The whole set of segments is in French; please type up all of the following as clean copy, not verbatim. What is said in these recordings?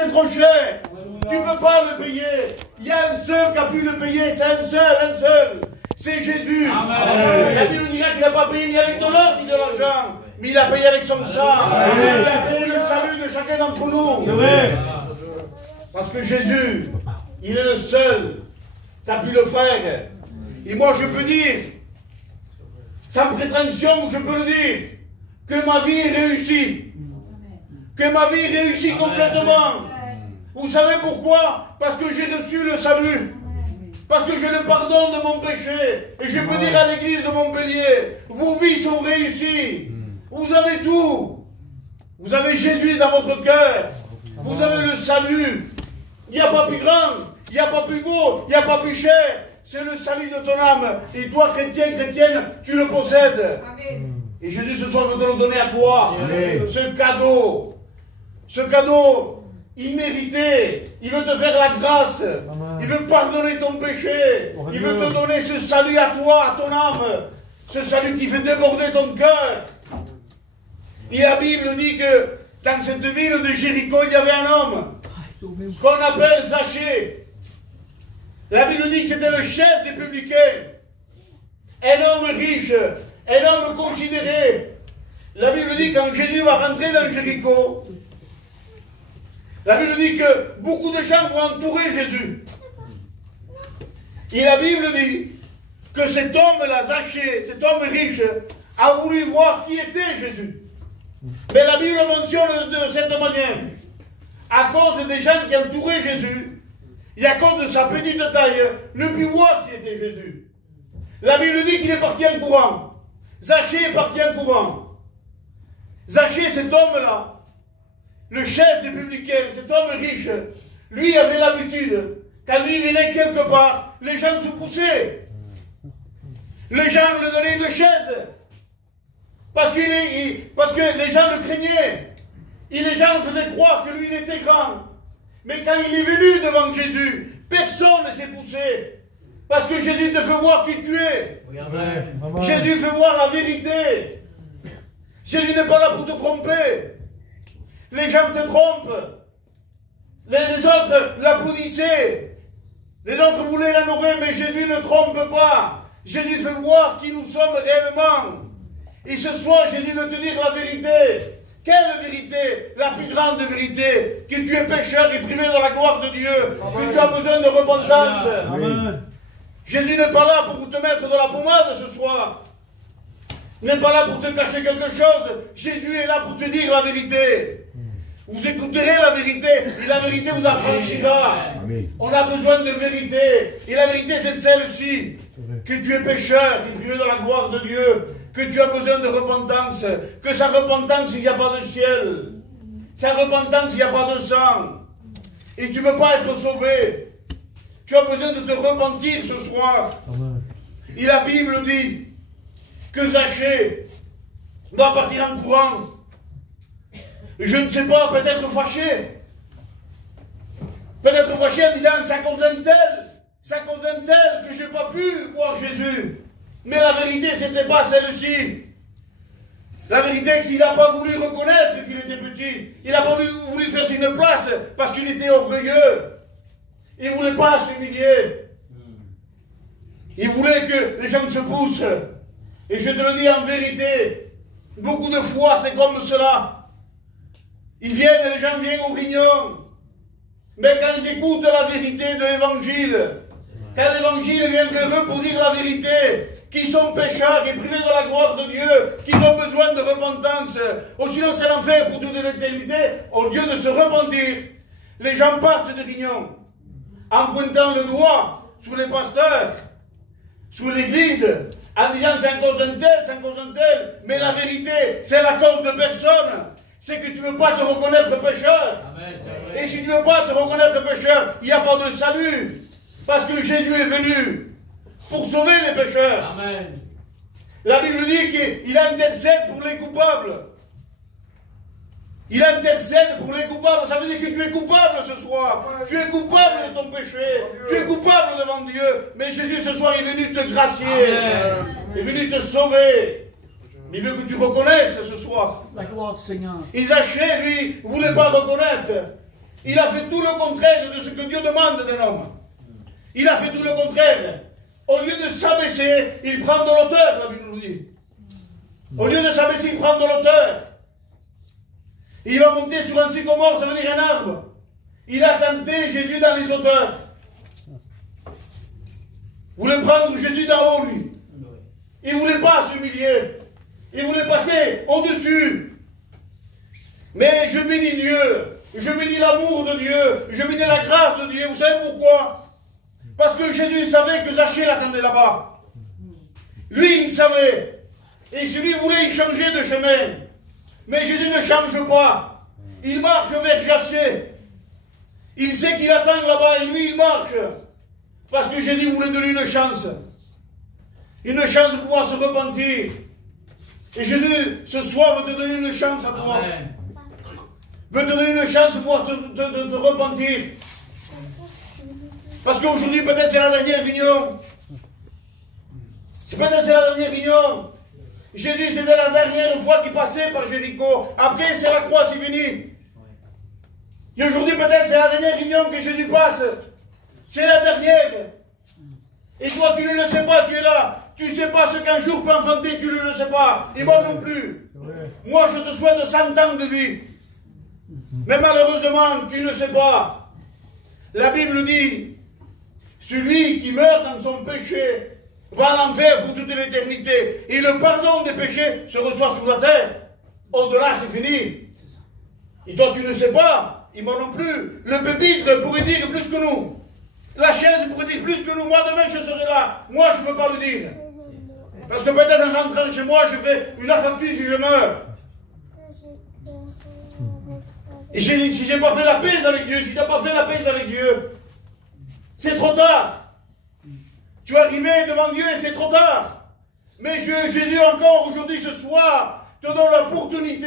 C'est trop cher. Tu ne peux pas le payer. Il y a un seul qui a pu le payer. C'est un seul. C'est Jésus. Amen. La Bible dira qu'il n'a pas payé ni avec de l'or ni de l'argent. Mais il a payé avec son sang. Il a payé le salut de chacun d'entre nous. Parce que Jésus, il est le seul qui a pu le faire. Et moi je peux dire, sans prétention, je peux le dire, que ma vie est réussie. Que ma vie réussit complètement. Vous savez pourquoi? Parce que j'ai reçu le salut. Parce que j'ai le pardon de mon péché. Et je peux dire à l'église de Montpellier, vos vies sont réussies. Vous avez tout. Vous avez Jésus dans votre cœur. Vous avez le salut. Il n'y a pas plus grand, il n'y a pas plus beau, il n'y a pas plus cher. C'est le salut de ton âme. Et toi, chrétien, chrétienne, tu le possèdes. Amen. Et Jésus ce soir veut te le donner à toi. Amen. Ce cadeau immérité, il veut te faire la grâce. Amen. Il veut pardonner ton péché. Amen. Il veut te donner ce salut à toi, à ton âme. Ce salut qui fait déborder ton cœur. Et la Bible dit que dans cette ville de Jéricho, il y avait un homme qu'on appelle Zachée. La Bible dit que c'était le chef des publicains. Un homme riche, un homme considéré. La Bible dit que quand Jésus va rentrer dans Jéricho, la Bible dit que beaucoup de gens vont entourer Jésus. Et la Bible dit que cet homme-là, Zachée, cet homme riche, a voulu voir qui était Jésus. Mais la Bible mentionne de cette manière. À cause des gens qui entouraient Jésus, et à cause de sa petite taille, ne put voir qui était Jésus. La Bible dit qu'il est parti en courant. Zachée est parti en courant. Zachée, cet homme-là, le chef des publicains, cet homme riche, lui avait l'habitude, quand lui venait quelque part, les gens se poussaient. Les gens lui donnaient une chaise. Parce que les gens le craignaient. Et les gens faisaient croire que lui, il était grand. Mais quand il est venu devant Jésus, personne ne s'est poussé. Parce que Jésus te fait voir qui tu es. Oui, amen. Jésus fait voir la vérité. Jésus n'est pas là pour te tromper. Les gens te trompent. Les autres l'applaudissaient. Les autres voulaient l'honorer, mais Jésus ne trompe pas. Jésus fait voir qui nous sommes réellement. Et ce soir, Jésus veut te dire la vérité. Quelle vérité? La plus grande vérité. Que tu es pécheur et privé de la gloire de Dieu. Amen. Que tu as besoin de repentance. Amen. Jésus n'est pas là pour te mettre de la pommade ce soir. Il n'est pas là pour te cacher quelque chose. Jésus est là pour te dire la vérité. Vous écouterez la vérité et la vérité vous affranchira. On a besoin de vérité. Et la vérité, c'est celle-ci. Que tu es pécheur et privé de la gloire de Dieu. Que tu as besoin de repentance. Que sans repentance, il n'y a pas de ciel. Sans repentance, il n'y a pas de sang. Et tu ne peux pas être sauvé. Tu as besoin de te repentir ce soir. Et la Bible dit que Zachée doit partir en courant. Je ne sais pas, peut-être fâché. Peut-être fâché en disant, c'est à cause d'un tel que je n'ai pas pu voir Jésus. Mais la vérité, ce n'était pas celle-ci. La vérité, c'est qu'il n'a pas voulu reconnaître qu'il était petit. Il n'a pas voulu faire une place parce qu'il était orgueilleux. Il ne voulait pas s'humilier. Il voulait que les gens se poussent. Et je te le dis en vérité, beaucoup de fois, c'est comme cela. Ils viennent, les gens viennent au Grignon. Mais quand ils écoutent la vérité de l'évangile, quand l'évangile vient vers eux pour dire la vérité, qui sont pécheurs et privés de la gloire de Dieu, qui ont besoin de repentance, ou sinon c'est l'enfer pour toute l'éternité, au lieu de se repentir, les gens partent de Grignon en pointant le doigt sur les pasteurs, sur l'église, en disant c'est à cause d'un tel, c'est à cause d'un tel, mais la vérité, c'est la cause de personne. C'est que tu ne veux pas te reconnaître pécheur. Amen. Et si tu ne veux pas te reconnaître pécheur, il n'y a pas de salut. Parce que Jésus est venu pour sauver les pécheurs. Amen. La Bible dit qu'il intercède pour les coupables. Il intercède pour les coupables. Ça veut dire que tu es coupable ce soir. Tu es coupable de ton péché. Tu es coupable devant Dieu. Mais Jésus ce soir est venu te gracier. Amen. Il est venu te sauver. Il veut que tu reconnaisses ce soir. La gloire du Seigneur. Zachée, lui, ne voulait pas reconnaître. Il a fait tout le contraire de ce que Dieu demande d'un homme. Il a fait tout le contraire. Au lieu de s'abaisser, il prend de l'auteur, la Bible nous dit. Au lieu de s'abaisser, il prend de l'auteur. Il va monter sur un sycomore, ça veut dire un arbre. Il a tenté Jésus dans les hauteurs. Vous voulez prendre Jésus d'en haut, lui. Il ne voulait pas s'humilier. Il voulait passer au-dessus. Mais je bénis Dieu. Je bénis l'amour de Dieu. Je bénis la grâce de Dieu. Vous savez pourquoi? Parce que Jésus savait que Zachée l'attendait là-bas. Lui, il savait. Et celui voulait changer de chemin. Mais Jésus ne change pas. Il marche vers Zachée. Il sait qu'il attend là-bas et lui, il marche. Parce que Jésus voulait donner une chance. Une chance de pouvoir se repentir. Et Jésus, ce soir, veut te donner une chance à toi. Amen. Veut te donner une chance de pouvoir te repentir. Parce qu'aujourd'hui, peut-être c'est la dernière réunion. Peut-être c'est la dernière réunion. Jésus, c'était la dernière fois qu'il passait par Jéricho. Après, c'est la croix, c'est fini. Et aujourd'hui, peut-être c'est la dernière réunion que Jésus passe. C'est la dernière. Et toi, tu ne le sais pas, tu es là. Tu ne sais pas ce qu'un jour peut enfanter, tu ne le sais pas. Et moi non plus. Moi, je te souhaite 100 ans de vie. Mais malheureusement, tu ne sais pas. La Bible dit, celui qui meurt dans son péché va à l'enfer pour toute l'éternité. Et le pardon des péchés se reçoit sur la terre. Au-delà, c'est fini. Et toi, tu ne sais pas. Et moi non plus. Le pupitre pourrait dire plus que nous. La chaise pourrait dire plus que nous. Moi, demain, je serai là. Moi, je ne peux pas le dire. Parce que peut-être en rentrant chez moi, je fais une infarctus et je meurs. Et si je n'ai pas fait la paix avec Dieu, si tu n'as pas fait la paix avec Dieu, c'est trop tard. Tu es arrivé devant Dieu et c'est trop tard. Mais Jésus encore aujourd'hui, ce soir, te donne l'opportunité,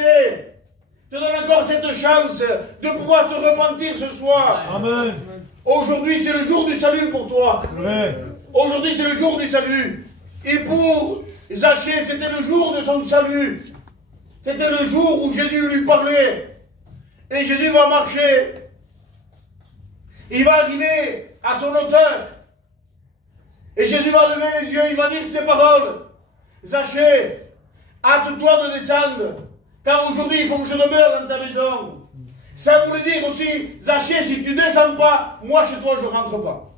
te donne encore cette chance de pouvoir te repentir ce soir. Amen. Aujourd'hui, c'est le jour du salut pour toi. Aujourd'hui, c'est le jour du salut. Et pour Zachée, c'était le jour de son salut. C'était le jour où Jésus lui parlait. Et Jésus va marcher. Il va arriver à son hauteur. Et Jésus va lever les yeux, il va dire ces paroles. Zachée, hâte-toi de descendre. Car aujourd'hui, il faut que je demeure dans ta maison. Ça voulait dire aussi, Zachée, si tu ne descends pas, moi chez toi, je ne rentre pas.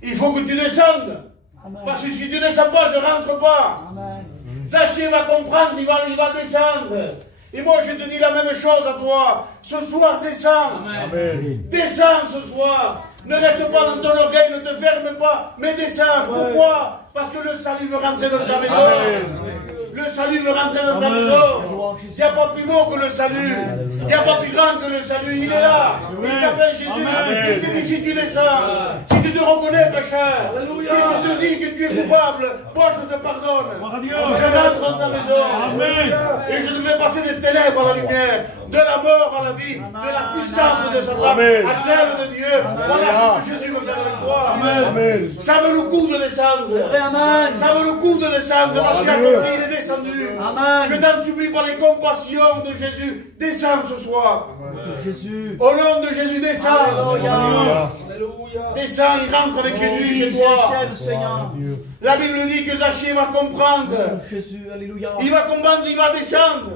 Il faut que tu descendes. Amen. Parce que si tu ne descends pas, je ne rentre pas. Amen. Zachée va comprendre, il va descendre. Et moi, je te dis la même chose à toi. Ce soir, descends. Amen. Descends ce soir. Ne reste pas dans ton orgueil, ne te ferme pas, mais descends. Pourquoi? Parce que le salut veut rentrer dans ta maison. Amen. Le salut veut rentrer dans ta maison. Il n'y a pas plus beau que le salut. Il n'y a pas plus grand que le salut. Il est là. Il s'appelle Jésus. Il te dit si tu descends, si tu te reconnais pécheur, si tu te dis que tu es coupable, moi je te pardonne. Je rentre dans ta maison. Et je te fais passer des ténèbres à la lumière, de la mort à la vie, de la puissance de Satan à celle de Dieu. Voilà ce que Jésus veut faire avec toi. Ça vaut le coup de descendre. Ça vaut le coup de descendre. Zachée a compris, il est descendu. Amen. Je t'en supplie par les compassions de Jésus. Descends ce soir. Jésus. Au nom de Jésus, descends. Alléluia. Descends, il rentre avec Jésus chez toi. La Bible dit que Zachée va comprendre. Jésus, alléluia. Il va comprendre, il va descendre.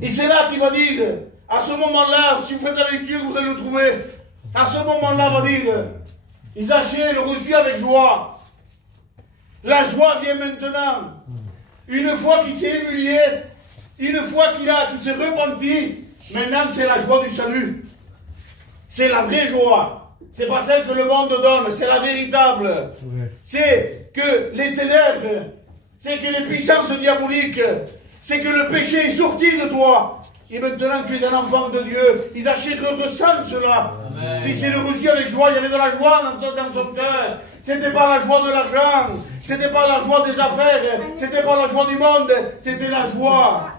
Et c'est là qu'il va dire, à ce moment-là, si vous faites la lecture, vous allez le trouver. À ce moment-là, il va dire, Zachée le reçut avec joie. La joie vient maintenant. Une fois qu'il s'est humilié, une fois qu'il s'est repenti, maintenant c'est la joie du salut. C'est la vraie joie. C'est pas celle que le monde donne, c'est la véritable. C'est que les ténèbres, c'est que les puissances diaboliques, c'est que le péché est sorti de toi. Et maintenant tu es un enfant de Dieu. Zachée ressent cela. Il s'est reçu avec joie, il y avait de la joie dans son cœur. C'était pas la joie de l'argent, c'était pas la joie des affaires, c'était pas la joie du monde, c'était la joie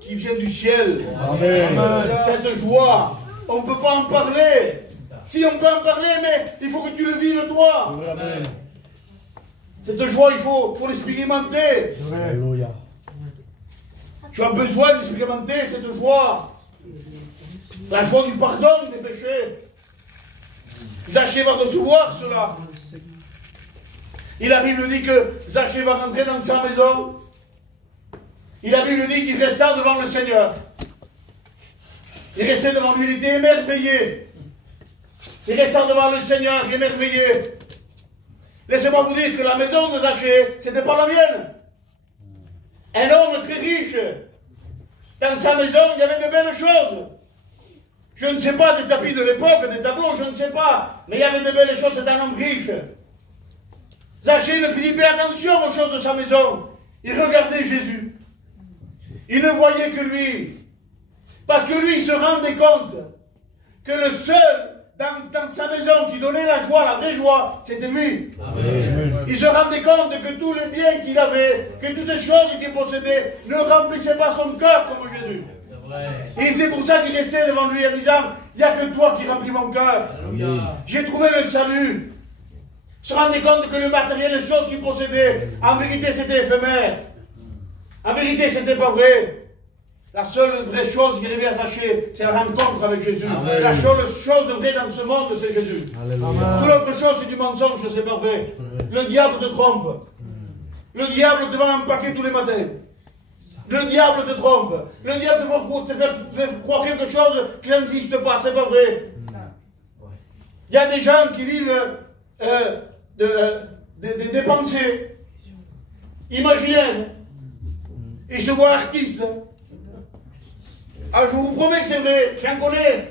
qui vient du ciel. Amen. Cette joie, on ne peut pas en parler. Si on peut en parler, mais il faut que tu le vives toi. Amen. Cette joie, il faut l'expérimenter. Tu as besoin d'expérimenter cette joie. La joie du pardon des péchés. Zachée va recevoir cela. Et la Bible dit que Zachée va rentrer dans sa maison. Et la Bible dit qu'il resta devant le Seigneur. Il restait devant lui, il était émerveillé. Il restait devant le Seigneur, émerveillé. Laissez-moi vous dire que la maison de Zachée, ce n'était pas la mienne. Un homme très riche. Dans sa maison, il y avait de belles choses. Je ne sais pas, des tapis de l'époque, des tableaux, je ne sais pas. Mais il y avait de belles choses, c'est un homme riche. Zachée ne faisait pas attention aux choses de sa maison. Il regardait Jésus. Il ne voyait que lui. Parce que lui, il se rendait compte que le seul dans sa maison qui donnait la joie, la vraie joie, c'était lui. Amen. Il se rendait compte que tous les biens qu'il avait, que toutes les choses qu'il possédait, ne remplissaient pas son cœur comme Jésus. Et c'est pour ça qu'il restait devant lui en disant, il n'y a que toi qui remplis mon cœur. J'ai trouvé le salut. Il se rendait compte que le matériel, les choses qu'il possédait, en vérité, c'était éphémère. En vérité, c'était pas vrai. La seule vraie chose qui revient à Zachée, c'est la rencontre avec Jésus. Amen. La seule chose vraie dans ce monde, c'est Jésus. Toute autre chose, c'est du mensonge, c'est pas vrai. Le diable te trompe. Le diable te vend un paquet tous les matins. Le diable te trompe. Le diable te fait croire quelque chose qui n'existe pas, c'est pas vrai. Il y a des gens qui vivent des pensées imaginaires. Ils se voient artistes. Ah, je vous promets que c'est vrai, j'en connais.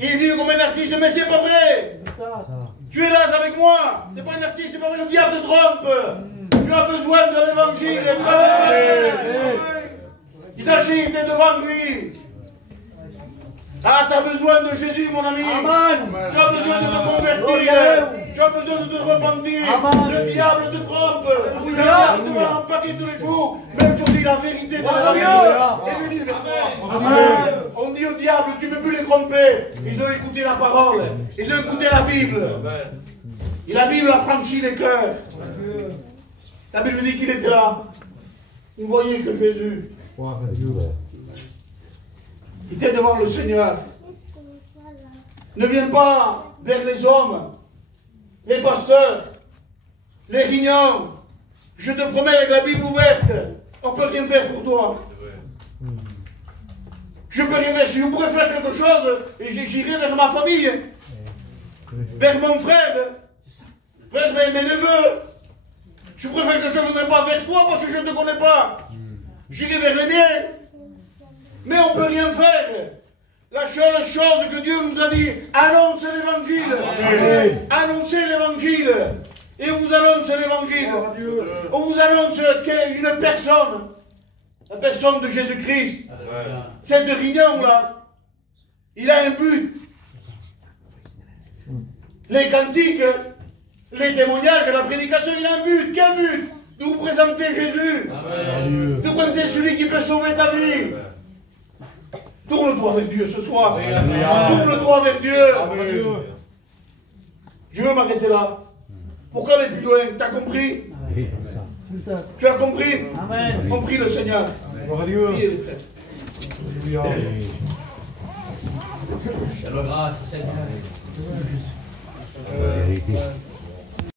Il vit comme un artiste, mais c'est pas vrai. Tu es là avec moi. Tu n'es pas un artiste, c'est pas vrai, le diable te trompe. Tu as besoin de l'évangile. Zachée était devant lui. Ah, tu as besoin de Jésus, mon ami. Amen. Tu as besoin de te convertir. Tu as besoin de te repentir. Amen. Le diable te trompe. Le diable te va empaquer tous les jours. Mais aujourd'hui, la vérité de Dieu est venue vers toi. Amen. On dit au diable, tu ne peux plus les tromper. Ils ont écouté la parole. Ils ont écouté la Bible. Et la Bible a franchi les cœurs. La Bible dit qu'il était là. Il voyait que Jésus. Il était devant le Seigneur. Ne viens pas vers les hommes, les pasteurs, les rignons. Je te promets avec la Bible ouverte, on ne peut rien faire pour toi. Je peux rien faire. Si je pourrais faire quelque chose, j'irai vers ma famille, vers mon frère, vers mes neveux. Je pourrais faire quelque chose, je ne viendrai pas vers toi parce que je ne te connais pas. J'irai vers les miens. Mais on ne peut rien faire. La seule chose que Dieu nous a dit, annonce l'évangile. Annoncez l'évangile. Et on vous annonce l'évangile. On vous annonce une personne. La personne de Jésus-Christ. Cette réunion-là, il a un but. Les cantiques, les témoignages, la prédication, il a un but. Quel but? De vous présenter Jésus. De vous présenter celui qui peut sauver ta vie. Tourne-toi vers Dieu ce soir. Tourne-toi vers Dieu. Je veux m'arrêter là. Pourquoi aller plus loin? Tu as compris? Tu as compris? Amen. Compris le Seigneur. Priez les frères. Alléluia. Grâce, Seigneur.